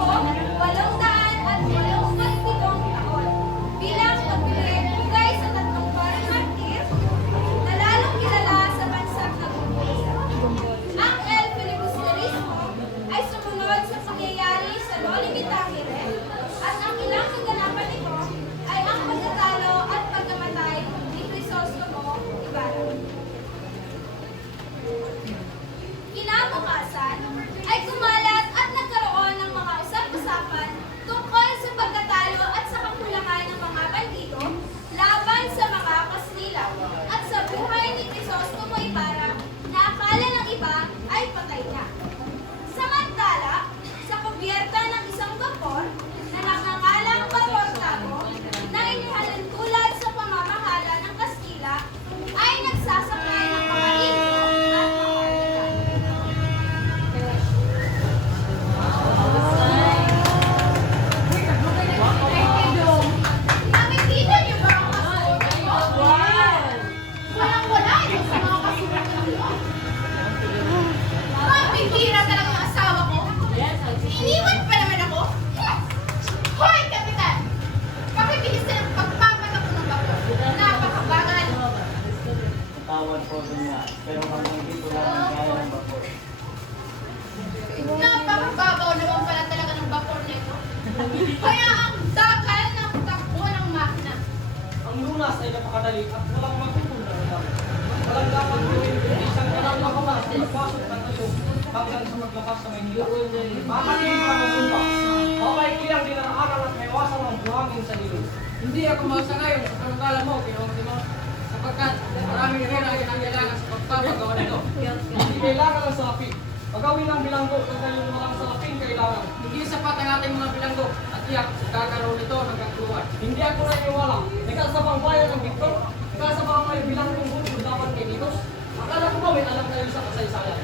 ko 887 taon bilang pagbibigay sa tatlong foreign martyr na lalong kilala sa bansang nagpupulisan. Ang El Filibusterismo ay sumunod sa pangyayari sa Noli Me Tangere at ang ilang kaganapan nito ay ang pagkatalo at pagkamatay ni Crisostomo Ibarra. Kinabukasan ay kumalat at nagkaroon ng mga usap-usapan tungkol sa pagkatalo at sa kakulangan ng mga bandido laban sa mga Kastila at sa buhay ni Crisostomo Ibarra na akala ng iba ay patay na. Samantala, sa kubyerta ng isang vapor na nakangalang Paportago na inihalin tulad sa pamamahala ng Kastila ay nagsasakay ng mga Indio at mga nakikita niyo ba ang kasulot ko? Walang-wala ito sa mga kasulot ko. Mapipira talaga ang asawa ko. Iniwan pa naman ako. Hoy, Kapitan! Pakibilis na ng pagpapatak ng bako. Napakabagal. Tawad po niya, pero hanggang dito lang ang kaya ng vapor. Napakababaw naman pala talaga ng vapor nito. Kaya ang dagal ng takbo ng makina. Ang lunas ay napakadali at walang magpupulong. Walang dapat gawin kundi isang kanal na kamas na magpasok ng tayog hanggang sa maglabas sa Maynila. Makatingin pa ng sumpa. Mabay kiyang dinaraanan at may wasan ng buhangin sa nilo. Hindi ako masangayon sa pagkakala mo, Pinoong sapagkat maraming rin ang kinangailangan sa pagpapagawa nito. Hindi kailangan ng salapi. Pagawin ng bilanggo kung kayo walang salaping kailangan. Hindi sapat ang ating mga bilanggo at iyak kakaroon nito hanggang tuluan. Hindi ako naniniwala. Nagkasabang bayan ng Victor. Nagkasabang may bilanggong gusto dapat kay Titos. Akala ko ba may alam kayo sa kasaysayan?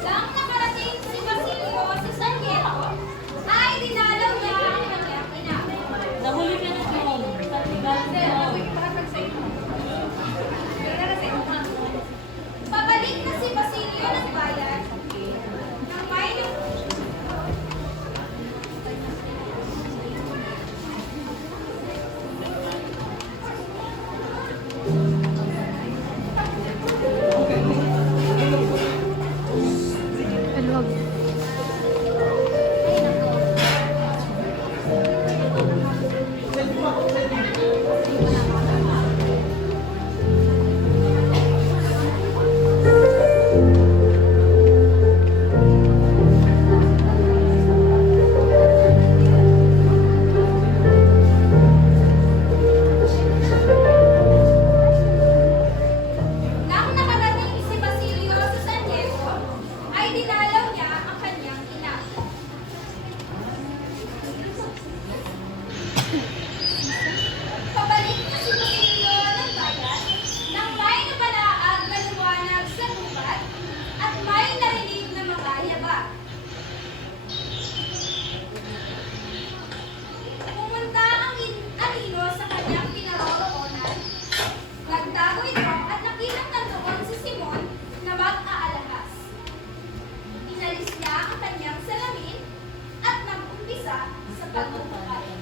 Nang nakarating si Basilio sa San Diego, ay dinalaw niya ang kanyang ina. Nahuli ka na doon. Pabalik na si Basilio ng bayan nang may nang nakarating si Basilio sa San Diego, ay dinalaw niya ang kanyang ina. Pabalik na si Basilio ng bayan nang may napalaag na liwanag sa gubat at may narinig na mga yaba. Pumunta ang Alino sa kanyang pinaroroonan. Nagtago ito at nakita nandoon si Simon na mag-aalahas. Inalis niya ang kanyang salamin at nag-umpisa sa pagpupakain.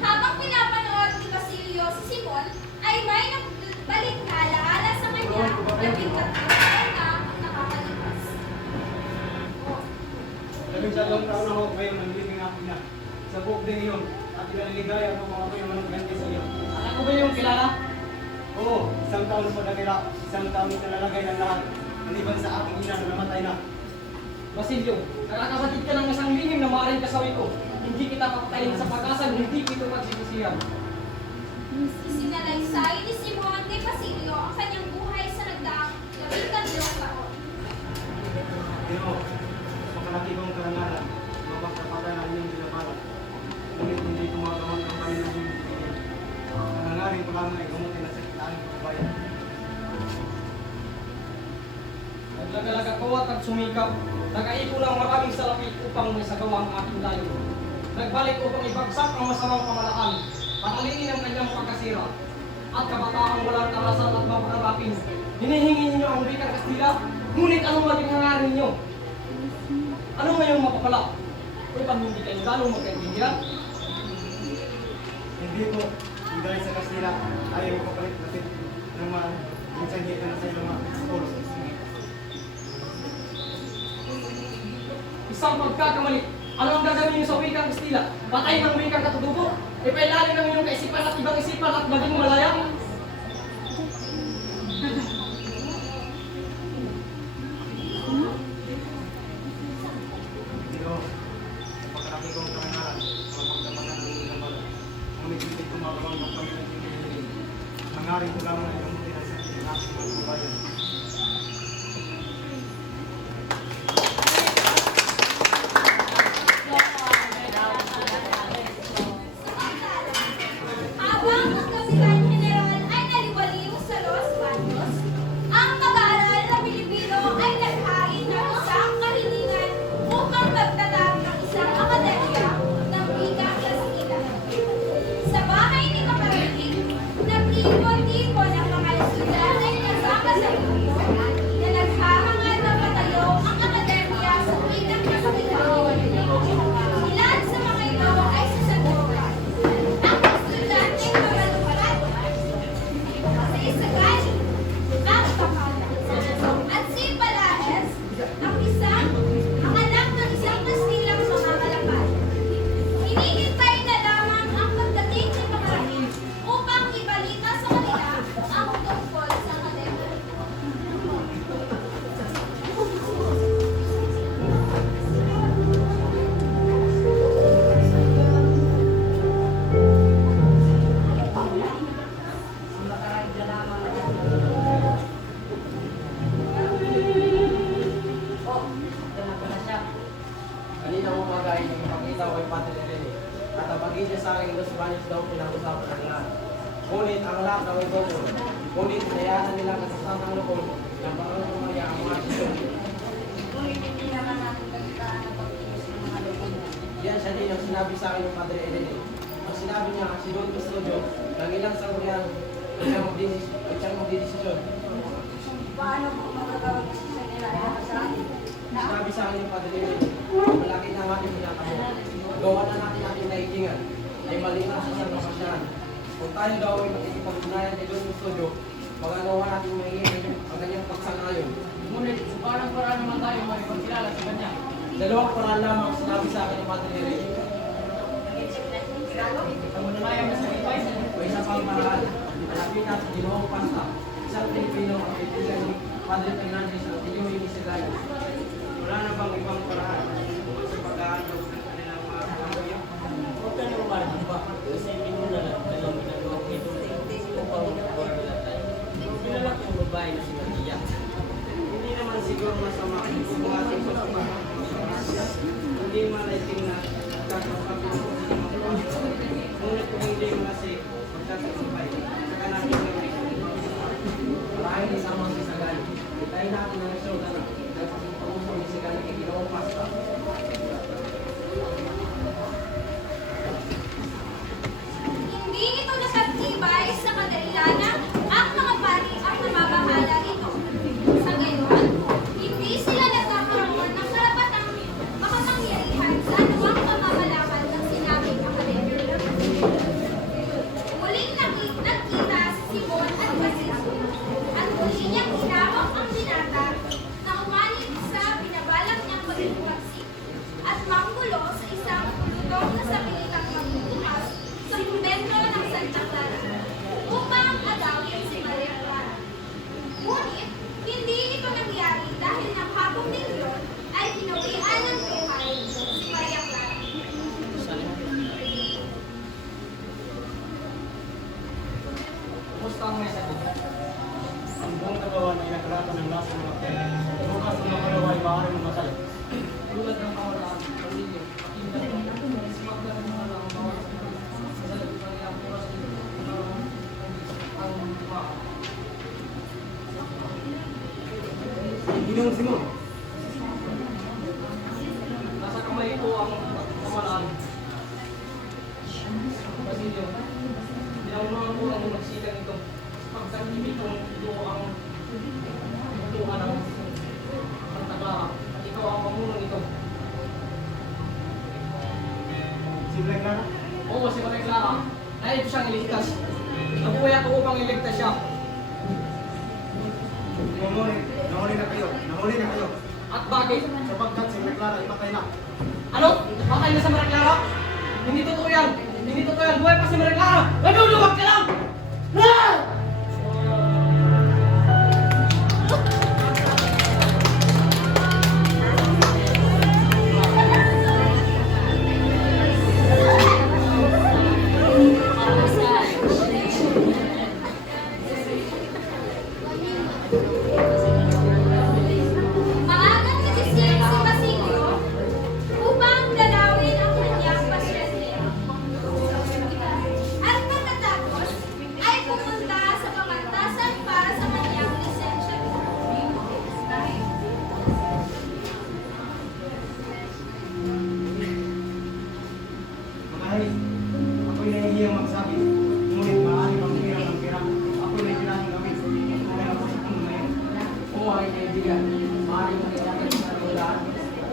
Habang pinapanood ni Basilio si Simon, ay may nagbalik na alaala sa kanya na biglang na nakakalipas. Labing sa taon na ako ngayon ang living akin na. Sa buong din yun, at pinaliligaya ako mga ko yung managganti sa iyo. Anak ko ba yung kilala? Oo, isang taon pa na nila, isang taon na nalalagay ng lahat. Maliban sa aking ina na namatay na. Basilio, nakakapatid ka ng isang lihim na maaaring kasawi ko. Hindi kita papatayin sa pag-asang hindi kito pagsisisihan. Isinalaysay ni Simon kay Basilio ang kanyang buhay sa nagdaang 13 taon. Pero, sa pakalaki kong karangalan, mapagkapatan ang inyong binabalat. Ngunit hindi tumagamot ang kanilang inyong bibigyan. Nangangaring ko lang ay gamutin na sa kitaan ng bayan. Naglagalag ako at nagsumikap. Nag-aipon ng maraming salapi upang may sagawa ang aking layo. Nagbalik upang ibagsak ang masamang pamalaan at kabataang walang karasan at mapakarapin. Hinihingi ninyo ang wikang Kastila, ngunit anong maging hangarin ninyo? Ano ngayong mapapala? Upang hindi kayo ganong magkaintindihan? Hindi po, yung dahil sa Kastila, ayaw ko papalit natin ng mga minsan hita na sa ilang mga school. Isang pagkakamali. Ano ang gagawin niyo sa wikang Kastila? Patayin ang wikang katutubo? Ipailalim ng inyong kaisipan at ibang isipan at maging malaya? Pero, pagkarami kong karangalan, mapagdamagan ang ilang baga. Ngunit hindi ko mabawang magpamilang hindi. Hangarin ko lamang ang muti na sa aking mga kabayan. Habang ang Kapitan General ay naliwaliw sa Los Baños, ang mag-aaral na Pilipino ay naghain ng isang kahilingan upang magtatag ng isang akademya ng wikang Kastila. Sa bahay ni Kaparating, nagtipon-tipon ang mga estudyante ay kasama sa grupo na naghahangad na patayo ang akademya sa wikang Kastila. Ilan sa mga ito ay sasagutan. Ang estudyante mga luparan, sa Isagay, ang Bacala, at si Palaez, ang anak ng isang Kastilang mga kalapad. Hinihintay na lamang ang pagdating ni Kaparating upang ibalita sa kanila ang tungkol sa akademya. Kanina umaga ay nakita ko kay Padre Rene at ang pag-ibig sa akin Los Baños daw pinag-usapan ng lahat. Ngunit ang lahat daw ay bukol. Ngunit hinayaan nila kasi sa Santang Lupon ng Panginoon Maria ang mga sisyon. Yan siya din ang sinabi sa akin ng Padre Rene. Ang sinabi niya, si Don Custodio, ng ilang sanggunian, siyang magdidesisyon. Paano po magagawin sa nila sa akin? Sinabi sa akin ng Padre Rene, malaki na ang ating pinakamo. Gawa na natin ating naikingan, ay malinaw sa salvasyon. Kung tayo daw ay makikipag-unayan kay Don Custodio, magagawa natin maingin ang kanyang pagsang-ayon. Ngunit, parang paraan naman tayo makipagkilala sa kanya. Dalawang paraan lamang ang sinabi sa akin ng Padre Rene. Pagmanayan mo sa ipay, o isa pang paraan, hanapin natin si Ginoong Pasta, isang Pilipino ang kaibigan ni Padre Fernandez at Iloy Isidaya. Wala na bang ibang paraan sa pag-aandog ng kanilang mga pamilya? Huwag ka naman, di ba? Kasi hindi mo na lang kayong ginagawa ito upang magpapagala tayo. Pinalak yung babae na si Maria. Hindi naman siguro masama kung ating pagpapalala. Hindi malaiting na kakapapin ko sa mga pamilya. Ngunit kung hindi mo kasi magsasagumpay, saka natin gawin. Marahil isama si Sagay. Tayo natin ang show na lang. Dahil sa pangusong ni Sagay kay Ginoong Pasta. Hindi ito nakatibay sa kadahilanan ang mga pari ang namamahala nito. Sa gayon, hindi sila nagkakaroon ng karapatang makapangyarihan sa anumang pamamalaman ng sinabing akademya. Muling nagkita si Simon at Francisco at muli niyang hinawak ang binata na umanit sa binabalak niyang pagpupagsik at manggulo sa isang lutong na sa pilitang magbubukas sa kumbento ng Santa Clara upang agawin si Maria Clara. Ngunit, hindi ito nangyari dahil ng hapong din yun ay ginawian ng buhay si Maria Clara. Kumusta ang may sakit? Ang buong katawan ay nakaratan ng lasa ng mga pera. Bukas ng mga kalawa ay maaaring mamatay. Tulad ng kawalaan, pamilya, pakinggan mo. Magdala mo na lang ang bawat sa lahat ng iyong oras dito. Ang mga Ginong Simon, nasa kamay ko ang kamalaan. Basilio, pinaunahan ko ang magsilang ito. pagsanibito ito ang tutuan ng pagtaglara at ikaw ang pamuno nito. Si Black Clara? Oo, si Maria Clara. Nais siyang iligtas. Nabuhay ako upang iligtas siya. Nahuli na kayo. Nahuli na kayo. At bakit? Sapagkat si Black Clara ipatay na. Ano? Patay na sa Maria Clara? Hindi totoo yan! Hindi totoo yan! Buhay pa si Maria Clara! Naguluwag ka lang! Ah! Maagang nagising si Basilio upang dalawin ang kanyang pasyente. At pagkatapos ay pumunta sa pamantasan para sa kanyang lisensya. Mga halis, ako'y nahihiyang magsabi. Ngunit maaari bang hirang ng pira. Ako'y may kailangang gawin. Kaya ako sa mundo na yun. Oo, ay kaibigan. Maaari mo kailangan sa karulaan.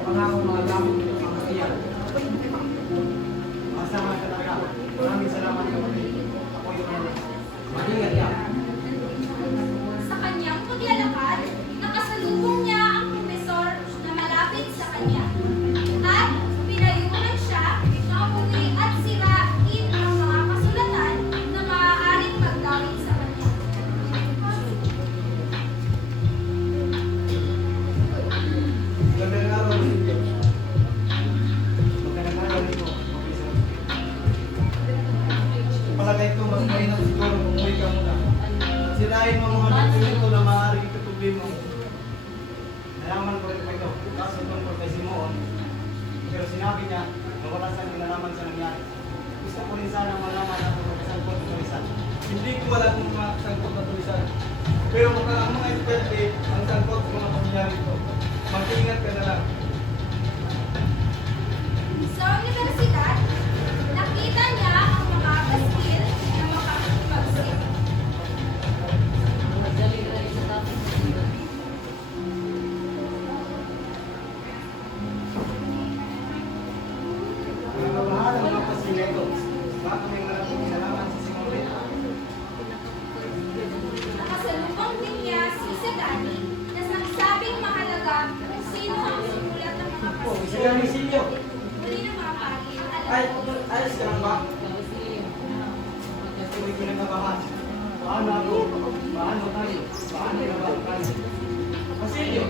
Pangako mga gamit nito sa kasiyan. Masama ka talaga. Maraming salamat kapatid. Ako yung ano. Mag-ingat ka. Sa kanyang paglalakad, nakasalubong niya ang profesor na malapit sa kanya. At pinayuhan siya na umuwi at sirain ang mga kasulatan na maaaring magdawit sa kanya. Magandang araw, Silvio. Magandang araw nito, Professor. Palagay ko mas mainam siguro kung umuwi ka muna. At sirain mo ang mga dokumento na maaaring itutuloy mo. Nalaman ko rin pa ito, kaso tungkol kay Simon. Pero sinabi niya na wala siyang kinalaman sa nangyari. Gusto ko rin sana malaman ako kung saan ko tulisan. Hindi ko wala kung mga sangkot na tulisan. Pero baka ang mga esperte ang sangkot sa mga pangyayari ito. Mag-ingat ka na lang. Sa universidad, nakita niya ang mga baskil na makapagsip. Mga kabahan ng mga pasileto. Baka may malaking kinalaman sa Simon rin. Nakasalubong din niya si Sedani na nagsabing mahalaga kung sino ang sumulat ng mga paskil. Sedani, Silvio. Muli ng mga pagi ang Ay, alam. ayos ka lang ba? Ako'y kinakabahan. Paano ako? Paano tayo? Paano na ba tayo? Basilio,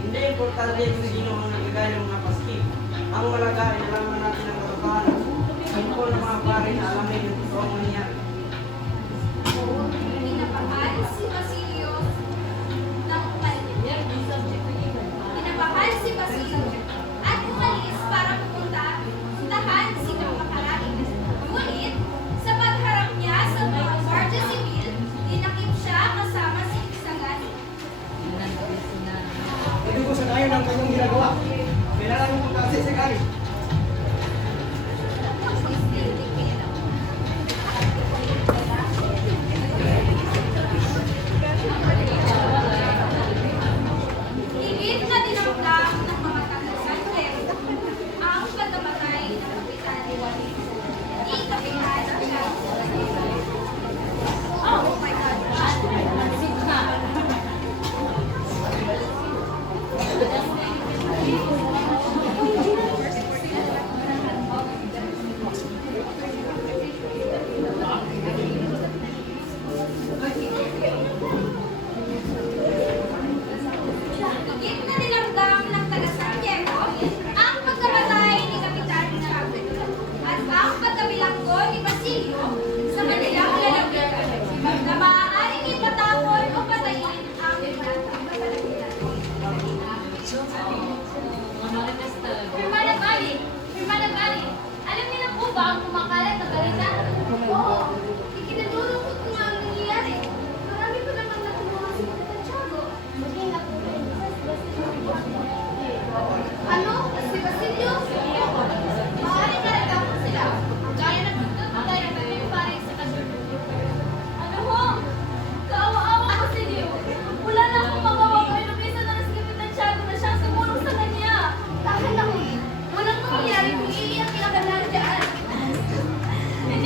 hindi importante kung sino ang naglagay ng mga paskil. Ang malaga ay nalaman natin ang katotohanan. Tungkol ng mga pare na alamin yung totoong nangyari. Kinabahan si Basilio ng umalis. Kinabahan si Basilio at umalis para puntahan si Kapakarain. Ngunit, sa pagharap niya sa mga Guardia Civil, dinakip siya kasama si Isagani. Hindi ko sanayan ang kanyang ginagawa. Kailangan mo kasi sa kali.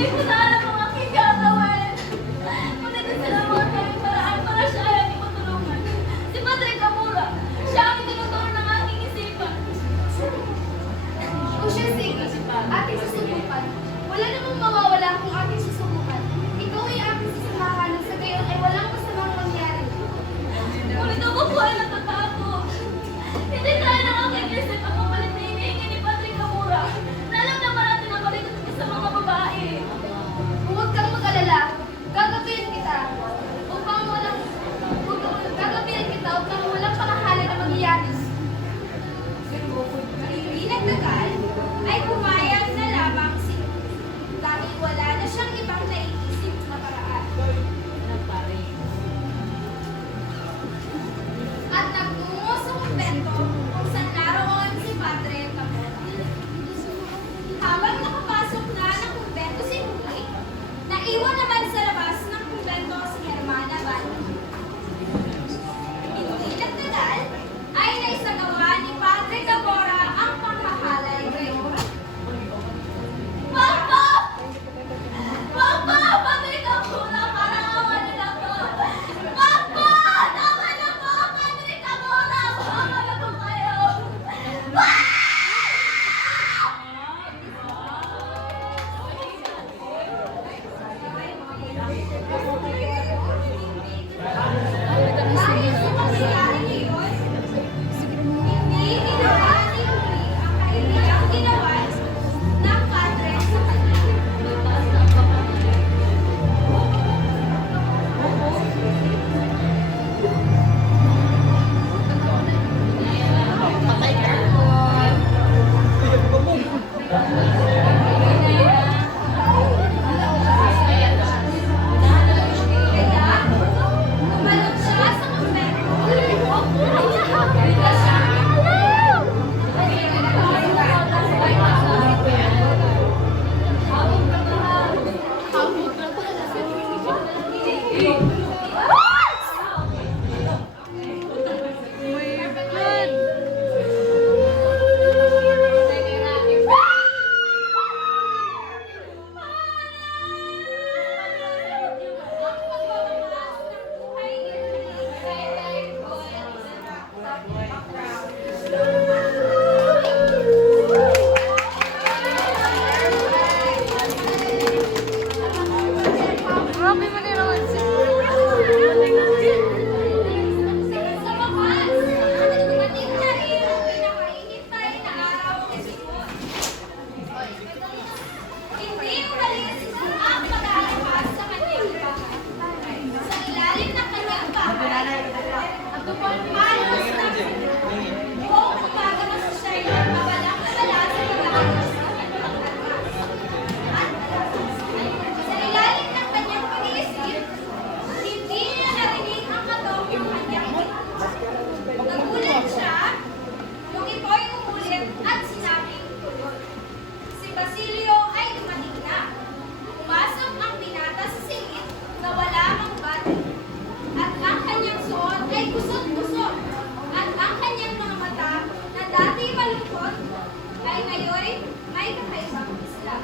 Hindi ko na alam ang aking gagawin. Ngunit ang salamat ng paraan para siya ay aking matulungan. Si Padre Camura, siya ang tinuturo ng aking isipan. O siya, sige, aking susubukan. Wala namang mawawala kung aking susubukan. Ikaw ay aking sasamahan at sa gayon ay walang masamang mangyari. Ngunit ako po ay natatakot. Hindi kaya ng aking isip ang kapalit na hinihingi ni Padre Camura. Na alam naman natin ang balikat sa mga babae. Huwag kang mag-alala. Gagabihin kita. Gagabihin kita upang walang pangahalan na mangyayari. Hindi nagtagal, ay pumayag na lamang si dahil wala na siyang ibang naiisip na paraan. At nagtungo sa kumbento kung saan naroon si Padre Camora. Habang nakapasok na ng kumbento si Muli, naiwan naman sa labas ng kumbento si Hermana Bani. Hindi nagtagal, ay naisagawa ni Padre Camora ang panghahalay ngayon. Papa! Papa! Padre Camora, parang awa na lang po! Papa! Tama na po! Padre Camora! Tama na po kayo! Dahil sa pangyayari ngayon, hindi ginawa ni Uri ang kailangang ginawa ng Padre sa kanya. Kaya, tumalon siya sa kumbento. Bigla siyang Sa wakas, dumating na rin ang pinakainintay na araw ni Simon. Hindi umalis ang pag-aalabas sa kanyang bahay. Sa ilalim ng kanyang bahay, halos na buong umaga na siya'y mabalang-abala sa pag-aalabas ng kanyang at sa ilalim ng kanyang pag-iisip, hindi niya narinig ang katong ng kanyang ina. Nagulat siya nung ito'y umulit at sinabing tuloy. Si Basilio ay dumating na. Pumasok ang binata sa singit na wala mang bati. At ang kanyang suot ay kusot-kusot. At ang kanyang mga mata na dati malungkot ay ngayon may kakaibang isla.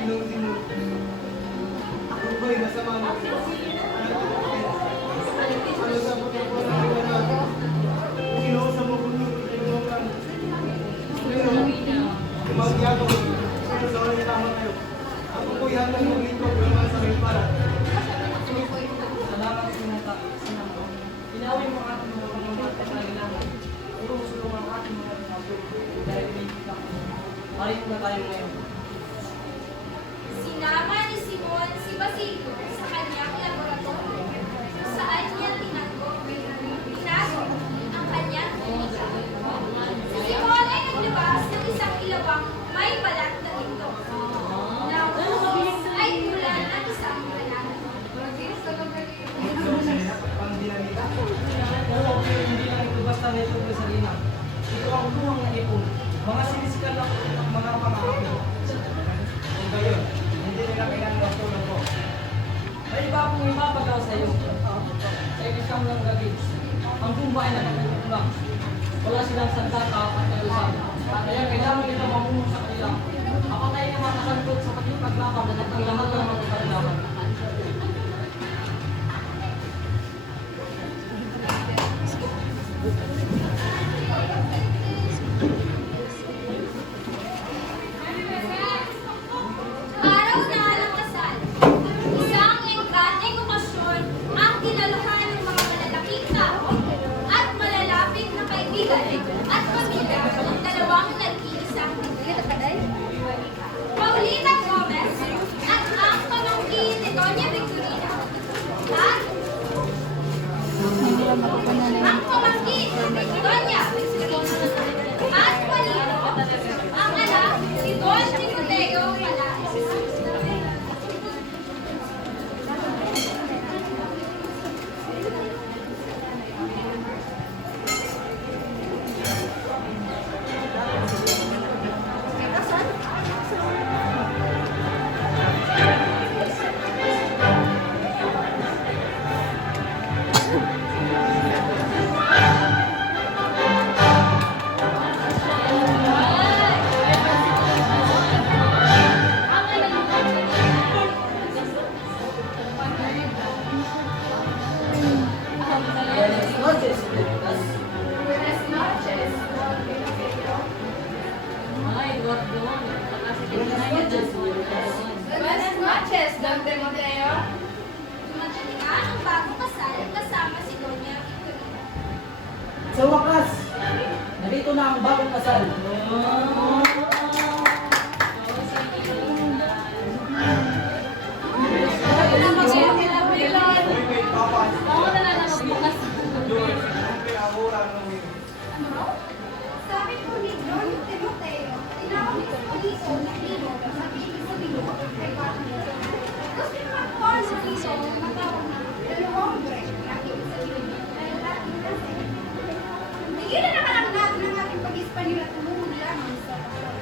Nung sino, ako ba'y masama mo? Ano sa pagkakulang ko na kinuha mo kung tinulungan? Pero, magyago ko. Pero sa wala tama kayo. Ako po'y hanggang maglingkod ng mga samay para. Salamat sinata. Inawin mo ating mga pangyamat at kailangan. Urong-sulong ang ating mga pinapos. Dahil pinipita ko. Marin na tayo ngayon. Sinama ni Simon si Basilio sa kanyang laboratorio kung saan niya tinago ang kanyang tuliga. Si Simon ay naglabas ng isang ilawang may balat na ginto. Na ubos ay tulad ng isang banana. Pang dinamita. Mga sinisikal lang ulit ang mga pangako. Kung gayon, hindi nila kailangan magtulong ko. May iba akong ipapagaw sa iyo. Sa isang ng gabi, ang bumba ay nakatulong. Wala silang sandata at kalusan. Kaya kailangan nila mamungo sa kanila. Ako tayo na makasangkot sa paglaban at ang lahat ng mga paglaban. Araw na alang kasal. Isang engkaneng okasyon ang kinaluhan ng mga malalaking tao at malalapit na kaibigan at pamilya ng dalawang nag-iisang Paulina Gomez at ang pamangkin ni Doña Victorina at ang pamangkin ni Doña Victorina at Juanito, ang anak ni Don Timoteo Palacios. Buenas noches, Don Timoteo. Dumating nga ang bagong kasal kasama si Doña Victorina. Sa wakas, narito na ang bagong kasal. Sabi ko ni Don Timoteo, tinawag ko sa liso na limo sa bibig sa limo kay Batman. Gusto niyo magkuhan sa liso na matawag na dalawang hombre na ibig sabihin dahil Latin kasi. Bigyan na naman ang natin ng ating pag-Espanyol at tumulong lamang sa kasal.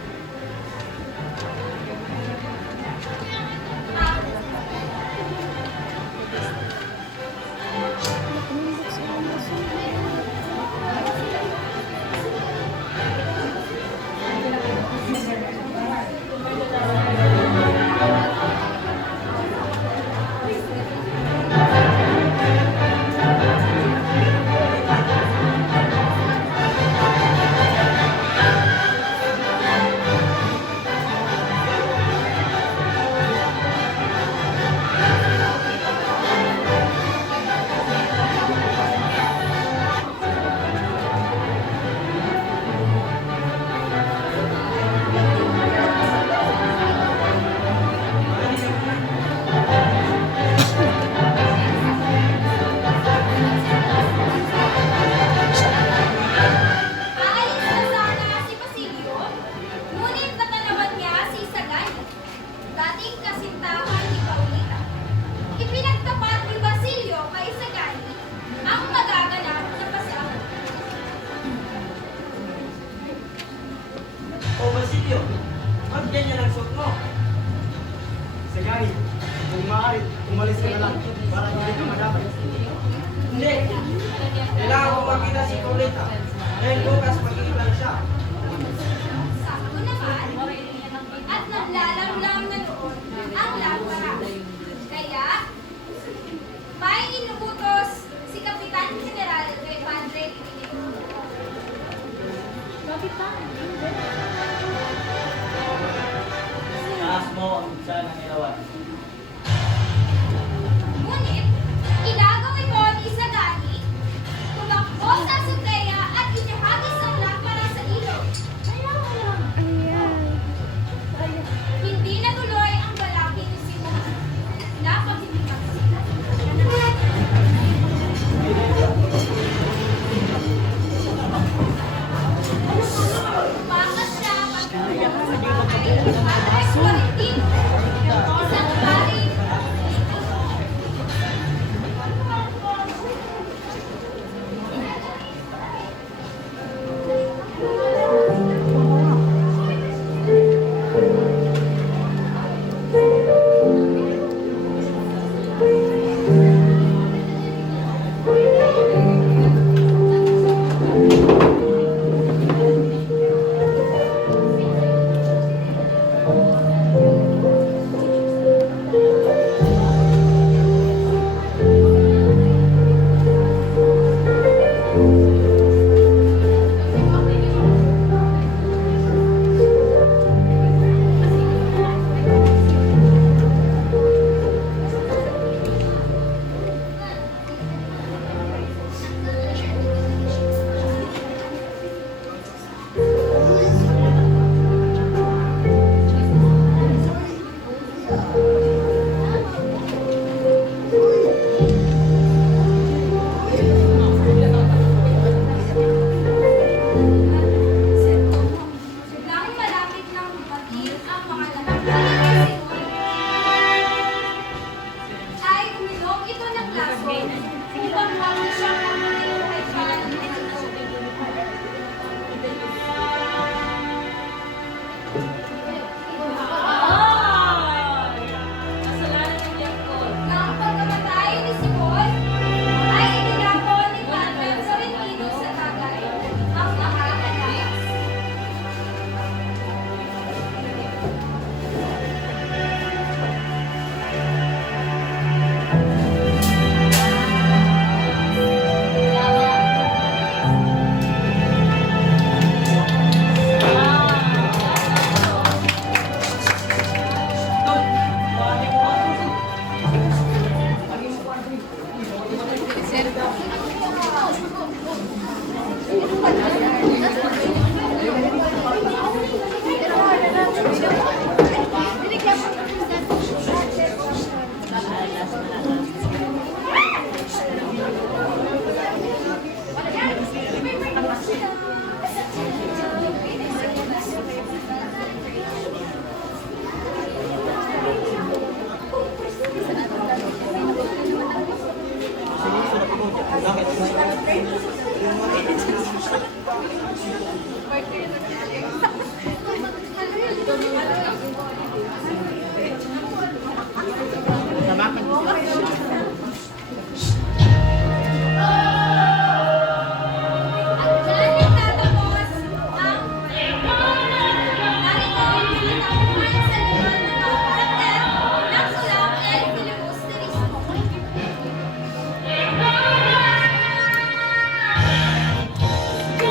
Aalis na sana si Basilio, ngunit natanawan niya si Sagani, dating kasintahan ni Paulina. Ipinagtapat ni Basilio kay Sagani ang magaganap na pasahan. O Basilio, ba't ganyan ang suot mo? Sagani, kung maaari, umalis ka na lang para hindi ka madamay. Hindi. Kailangan ko makita si Paulita. Dahil bukas magkikita siya. Sakto naman, at naglalamlam na noon ang lampara. Kaya, may inuutos si Kapitan General kay Padre Itinito. Taas mo ang dyan ng ilawan. Ngunit, inagaw ito ni Sagani, tumakbo sa azotea at inihagis ang lampara sa ilog. Hindi natuloy ang balaki ni Simon na pagtitipas. Tumakas siya pagkakas sa bahay ni Padre Florentino, isang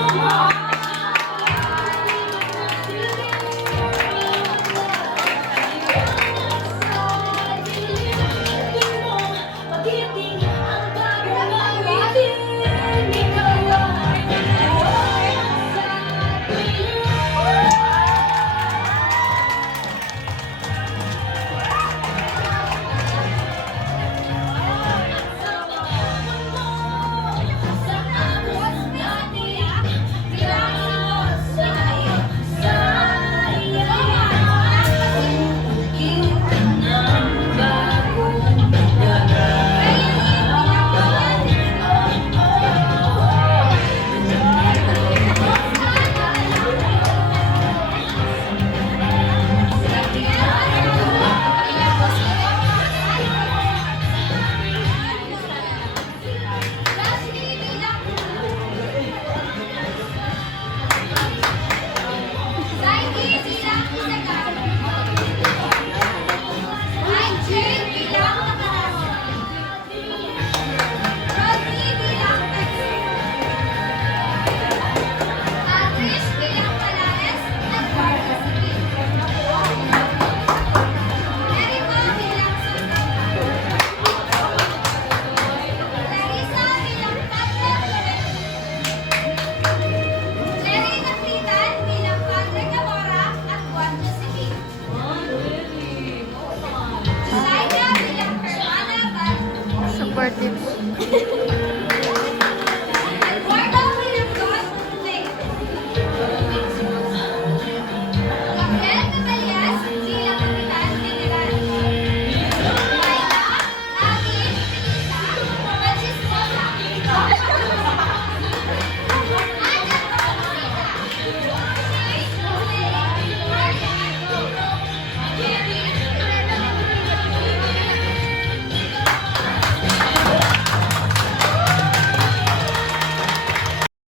Amen.